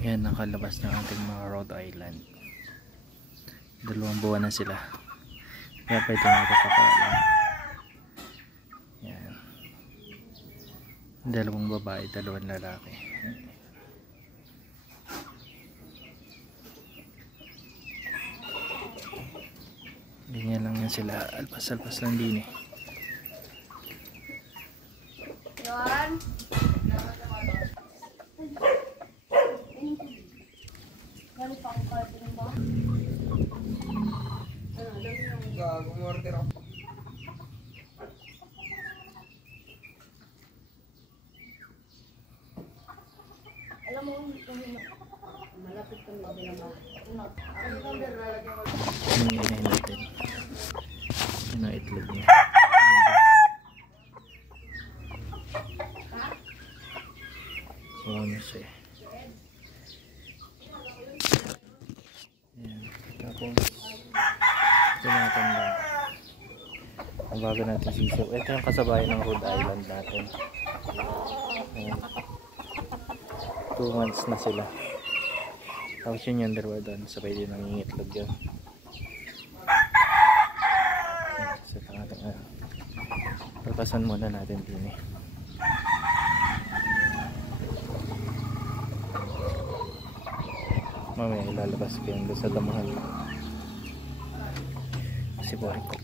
Yan, nakalabas ng ating mga Rhode Island. 2 buwan na sila. Kaya pwede natin kapalan. Yan. 2 babae, 2 lalaki. Ganyan lang yan sila. Alpas-alpas lang din eh. Yan. Gumorder ako. Alam mo, malapit kami bilang Yung inahin natin. Yun ang itlog niya. Bonus eh. Ayan. Tapos ito natin ba ang bago natin sisaw. Ito yung kasabayan ng Rhode Island natin. Ayan. 2 months na sila. Tapos yun yung dalawa doon. Sabay din ang itlog yun. So natin pagpasan muna natin din eh. Mamaya ilalabas ko yung sa damahan kasi buhay ko.